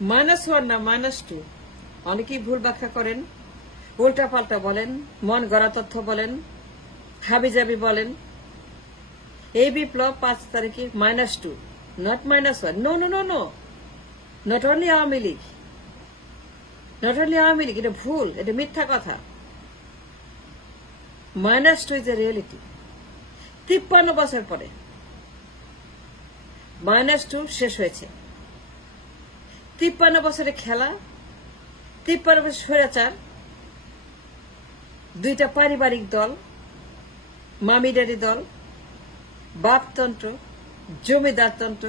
-1 না -2 অনেকেই ভুল ব্যাখ্যা করেন, উল্টা পাল্টা বলেন, মন গড়া তথ্য বলেন, হাবিজাবি বলেন। এই বিপ্লব 5 তারিখে -2, not -1. No, no, no, no. Not only Awami League, not only Awami League, এটা ভুল, এটা মিথ্যা কথা। -2 is a reality. 53 বছর পরে -2 শেষ হয়েছে। 53 বছরের খেলা, 53 বছর স্বৈরাচার, দুইটা পারিবারিক দল, মামিডারি দল, বাপতন্ত্র, জমিদারতন্ত্র,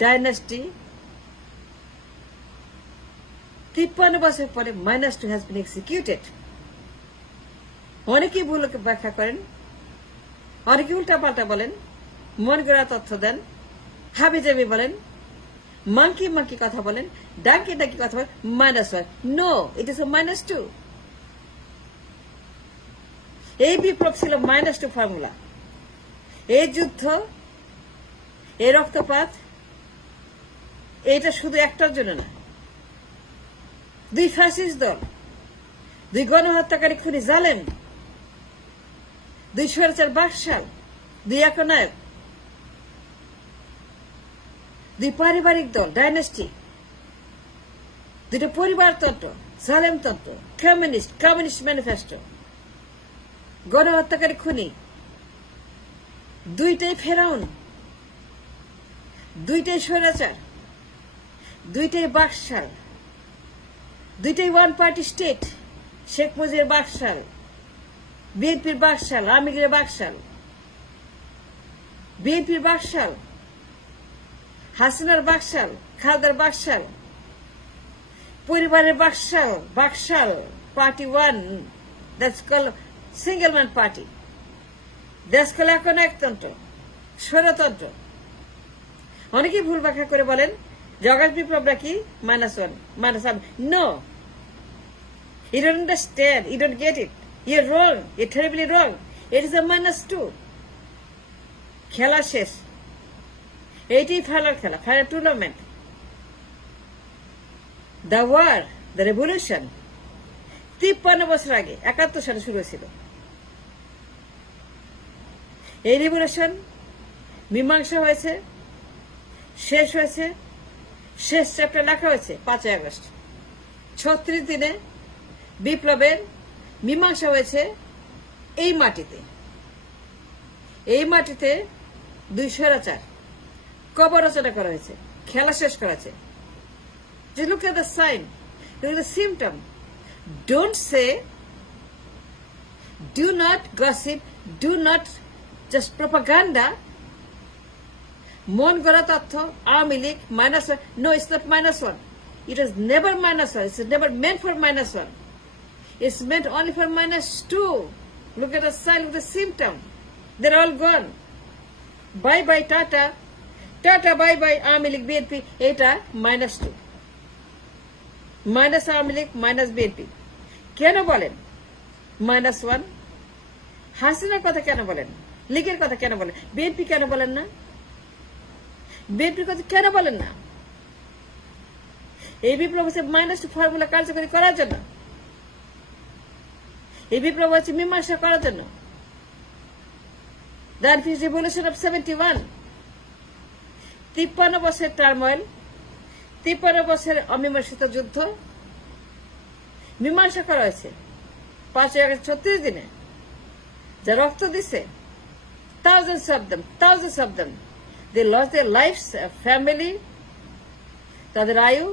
ডাইনাস্টি। 53 বছর পরে -2 has been executed. অনেকেই ভুল ব্যাখ্যা করেন, অনেকে উল্টা পাল্টা বলেন, মন গড়া তথ্য দেন, হাবিজাবি বলেন, মাংকি মাংকি কথা বলেন, ডাকি ডাকি কথা বলেন। -1. No, it is a -2. এই বিপ্লব ছিল -2 ফর্মুলা। এই যুদ্ধ, এই রক্তপাত, এটা শুধু একটার জন্য না। দুই ফ্যাসিস্ট দল, দুই গণহত্যাকারী খুনি জালেম, দুই স্বৈরাচার বাকশাল, দুই একনায়ক, দুই পারিবারিক দল, ডাইনাস্টি, দুইটা পরিবারতন্ত্র, জালেমতন্ত্র, কমিউনিস্ট ম্যানিফেস্টো, গণহত্যাকারী খুনি, দুইটাই ফেরাউন, দুইটাই স্বৈরাচার, দুইটাই বাকশাল, দুইটাই ওয়ান পার্টি স্টেট। শেখ মুজিবের বাকশাল, বিএনপির বাকশাল, আওয়ামী লীগের বাকশাল, বিএনপির বাকশাল, হাসিনার বাকশাল, খালেদার বাকশাল, পরিবারের BAKSAL, party one, that's called single man party, that's called একনায়কতন্ত্র, স্বৈরতন্ত্র। অনেকেই ভুল ব্যাখ্যা করে বলেন জগৎ বিপ্লবটা কি -1, -1. No, you don't understand, you don't get it, you're wrong, you're terribly wrong. It is a -2. খেলা শেষ, এইটাই ফাইনাল খেলা, final tournament. The war, the revolution 53 বছর আগে 71 সালে শুরু হয়েছিল। এই রেভলিউশন মীমাংসা হয়েছে, শেষ হয়েছে, শেষ চ্যাপ্টার লেখা হয়েছে 5 আগস্ট। 36 দিনে বিপ্লবের মীমাংসা হয়েছে এই মাটিতে। এই মাটিতে দুই স্বৈরাচার কবর রচনা করা হয়েছে, খেলা শেষ করা হয়েছে। Just look at the sign, look at the symptom. Don't say, do not gossip, do not just propaganda. মন গড়া তথ্য, Awami League -1. No, it's not -1. It was never -1. It's never meant for -1. It's meant only for -2. Look at the sign, look at the symptom. They're all gone. Bye bye, Tata. Tata, bye bye, Awami League, BNP. এটা -2, minus Awami League, minus BNP. কেন বলেন -1? হাসিনার কথা কেন বলেন? লীগের কথা কেন বলেন? বিএনপি কেন বলেন না? বিএনপির কথা কেন বলেন না? এই বিপ্লব হচ্ছে -2 ফর্মুলা কার্যকরী করার জন্য। এই বিপ্লব হচ্ছে মীমাংসা করার জন্য। The unfinished revolution of 71. 53 বছরের টার্ময়েল, 53 বছরের অমীমাংসিত যুদ্ধ মীমাংসা করা হয়েছে 5 আগস্ট 36 দিনে। যা রক্ত দিছে, thousands of them, they lost their lives, family, তাদের আয়ু,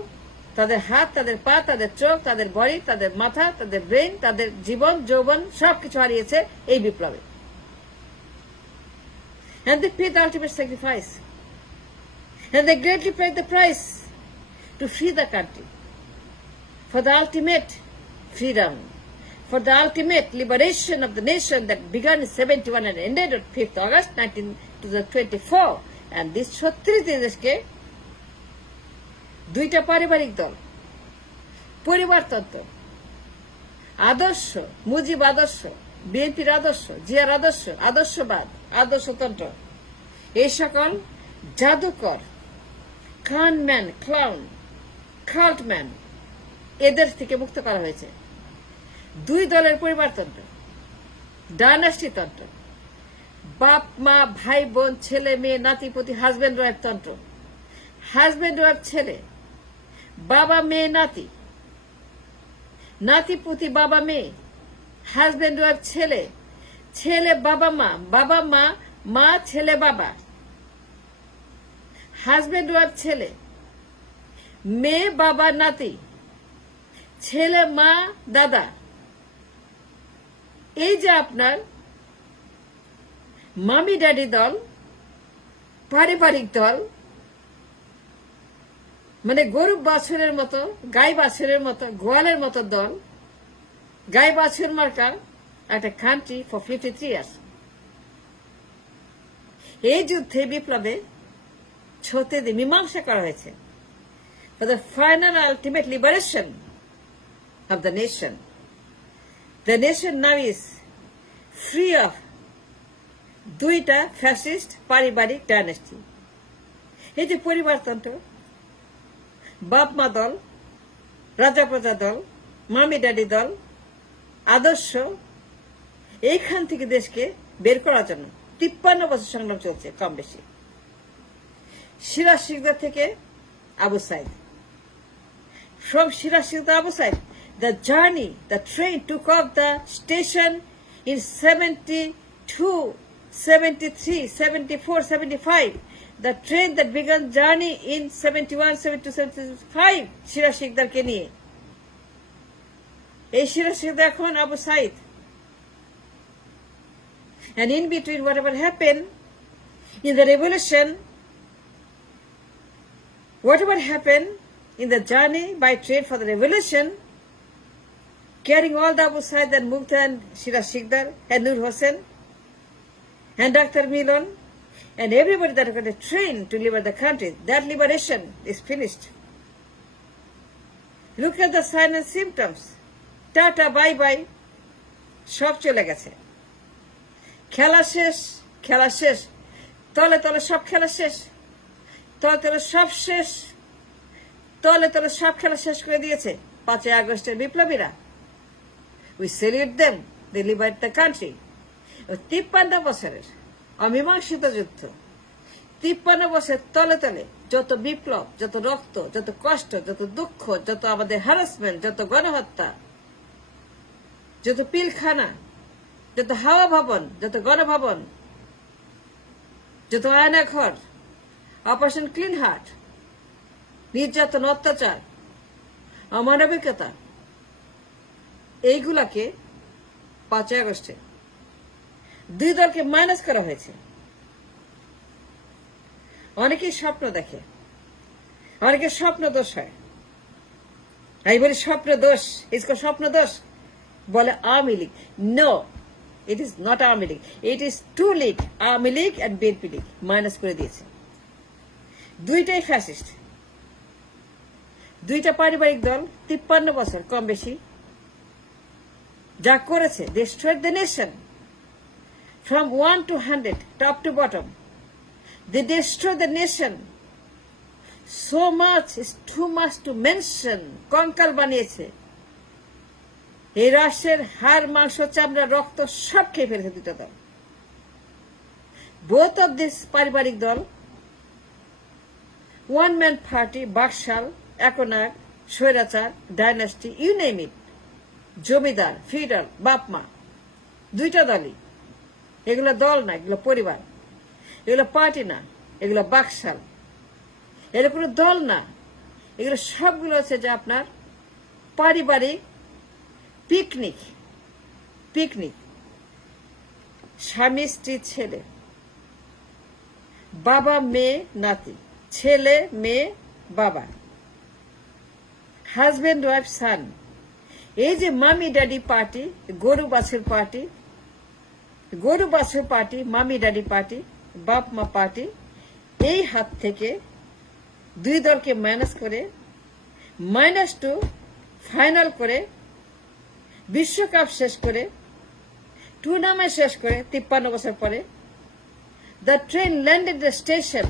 তাদের হাত, তাদের পা, তাদের চোখ, তাদের বডি, তাদের মাথা, তাদের ব্রেন, তাদের জীবন যৌবন সবকিছু হারিয়েছে এই বিপ্লবে। And they paid the ultimate sacrifice, and they greatly paid the price to free the country, for the ultimate freedom, for the ultimate liberation of the nation that began in 71 and ended on 5th August 1924. And this 36 দেশকে দুইটা পারিবারিক দল, পরিবারতন্ত্র, আদর্শ, মুজিব আদর্শ, বিএনপির আদর্শ, জিয়ার আদর্শ, আদর্শবাদ, আদর্শতন্ত্র, এই সকল জাদুকর, ক্লাউন, কাল্টম্যান এদের থেকে মুক্ত করা হয়েছে। দুই দলের পরিবারতন্ত্র, ডাইনাস্টি তন্ত্র, বাপ মা ভাই বোন ছেলে মেয়ে নাতিপুতি হাজবেন্ড ওয়াইফ তন্ত্র, হাজবেন্ড ওয়াইফ ছেলে, বাবা মেয়ে নাতি, নাতিপুতি বাবা মেয়ে, হাজবেন্ড ওয়াইফ ছেলে, ছেলে বাবা মা, বাবা মা, মা ছেলে বাবা, হাজবেন্ড ওয়াইফ ছেলে, মেয়ে বাবা নাতি, ছেলে মা দাদা। এই যে আপনার মামি ড্যাডি দল, পারিবারিক দল, মানে গরু বাছুরের মতো, গাই বাছুরের মতো, গোয়ালের মতো দল, গাই বাছুর মার্কা একটা কান্ট্রি ফর 53 ইয়ার্স। এই যুদ্ধে বিপ্লবে ছতে মীমাংসা করা হয়েছে for the final ultimate liberation of the nation. The nation now is free of দুইটা ফ্যাসিস্ট পারিবারিক ডাইনাস্টি। এই যে পরিবারতন্ত্র, বাপ মা দল, রাজা প্রজা দল, মামি ড্যাডি দল, আদর্শ, এইখান থেকে দেশকে বের করার জন্য 53 বছর সংগ্রাম চলছে কম বেশি। সিরাজ শিকদার থেকে Abu Saeed, from Shiraz to Abu Said, the journey, the train took off the station in 72, 73, 74, 75. The train that began journey in 71, 72, 75. Shiraz Shikdar ke niye. Ei Shiraz Shikdar ekhon Abu Said. And in between whatever happened in the revolution, whatever happened in the journey by train for the revolution, carrying all the Abu Said and Mukta and Shiraz Shikdar and Nur Hossain and Dr. Milon and everybody that got a train to liberate the country, that liberation is finished. Look at the signs and symptoms. Tata, bye bye. সব চলে গেছে। খেলা শেষ, খেলা শেষ, তলে তলে সব খেলা শেষ, তলে তলে সব শেষ, তলে তলে সব খেলা শেষ করে দিয়েছে 5 আগস্টের বিপ্লবীরা। We salute them, they liberate the country. 53 বছরের অমীমাংসিত যুদ্ধ, 53 বছর তলে তলে যত বিপ্লব, যত রক্ত, যত কষ্ট, যত দুঃখ, যত আমাদের হ্যারাসমেন্ট, যত গণহত্যা, যত পিলখানা, যত হাওয়া ভবন, যত গণভবন, যত আয়নাঘর, অপারেশন ক্লিন হার্ট, নির্যাতন, অত্যাচার, অমানবিকতা, এইগুলাকে 5 আগস্টে দুই দলকে মাইনাস করা হয়েছে। অনেকেই স্বপ্ন দেখে, অনেকে স্বপ্ন দোষ হয়। আমি বলি স্বপ্ন দোষ, ইসকো স্বপ্ন দোষ বলে Awami League. No, it is not Awami League, it is two league, Awami League and BNP league minus করে দিয়েছে। দুইটাই ফ্যাসিস্ট, দুইটা পারিবারিক দল 53 বছর কম বেশি যা করেছে, destroyed the nation from 1 to 100, top to bottom. They destroyed the nation. So much is too much to mention. কঙ্কাল বানিয়েছে। এই রাষ্ট্রের হাড়, মাংস, চামড়া, রক্ত সব খেয়ে ফেলেছে দুটো দল। Both of this পারিবারিক দল, one man party, বাকশাল, একনাগ, স্বৈরাচার, ডাইনাস্টি, ইউ নেম ইট, জমিদার, ফিউডাল, বাপমা, দুইটা দলই। এগুলো দল না, এগুলো পরিবার, এগুলো পার্টি না, এগুলো বাকশাল, এগুলো কোনো দল না, এগুলো সবগুলো হচ্ছে যে আপনার পারিবারিক পিকনিক। পিকনিক, স্বামী স্ত্রী ছেলে, বাবা মেয়ে নাতি, ছেলে মেয়ে বাবা, হাজবেন্ড ওয়াইফ সান। এই যে মামি ড্যাডি পার্টি, গরু বাছুর পার্টি, গরু বাছুর পার্টি, মামি ড্যাডি পার্টি, বাপ মা পার্টি, এই হাত থেকে দুই দলকে মাইনাস করে, -2 ফাইনাল করে, বিশ্বকাপ শেষ করে, টুর্নামেন্ট শেষ করে 53 বছর পরে, the train landed the station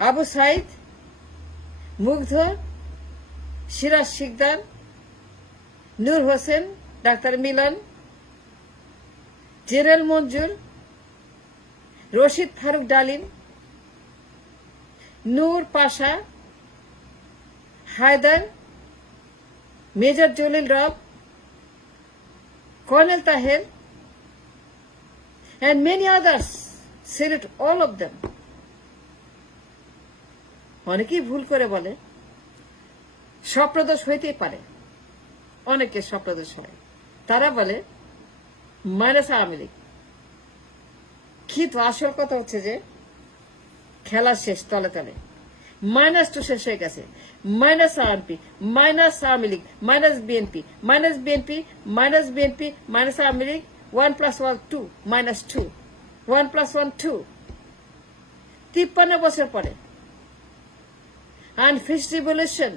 Abu Sayed, Mugdho, Siraj Sikder, Nur Hossain, doctor Milon, general Manzur, Rashid Farooq Dalim, Nur Pasha, Haider, major Jalil Rab, Colonel Tahir, and many others. Salute all of them. অনেকেই ভুল করে বলে স্বপ্রদোষ হইতেই পারে, অনেকে স্বপ্রদোষ হয়। তারা বলে মাইনাস আওয়ামী লীগ। কিন্তু আসল কথা হচ্ছে যে খেলা শেষ, তলে তলে -2 শেষ হয়ে গেছে। Minus Awami, minus Awami League, minus BNP, minus BNP, minus BNP, minus Awami League, 1 + 1 2, -2, 1 + 1 2। 53 বছর পরে unfinished revolution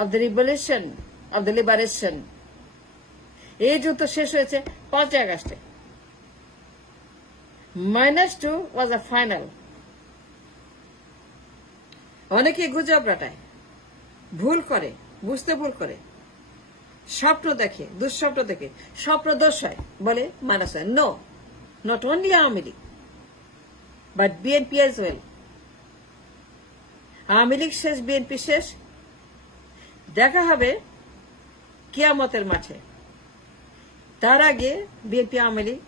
of the revolution of the liberation, এই যুদ্ধ শেষ হয়েছে 5 আগস্টে। -2 was a final. অনেকে গুজব রটায়, ভুল করে, বুঝতে ভুল করে, স্বপ্ন দেখে, দুঃস্বপ্ন দেখে স্বপ্ন দোষ হয় বলে মাইনাস হয়। No, not only Awami League but BNP as well. Awami League শেষ, বিএনপি শেষ, দেখা হবে কিয়ামতের মাঠে। তার আগে বিএনপি আওয়ামী লীগ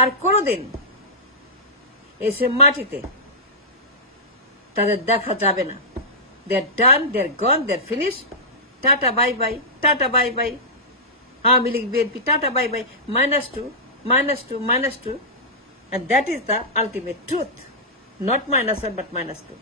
আর কোনদিন এসে মাটিতে তাদের দেখা যাবে না। They are done, they are gone, they are finish. Tata bye bye, tata bye bye. Awami League BNP tata bye bye. -2, -2, -2, and that is the ultimate truth, not -1 but -2.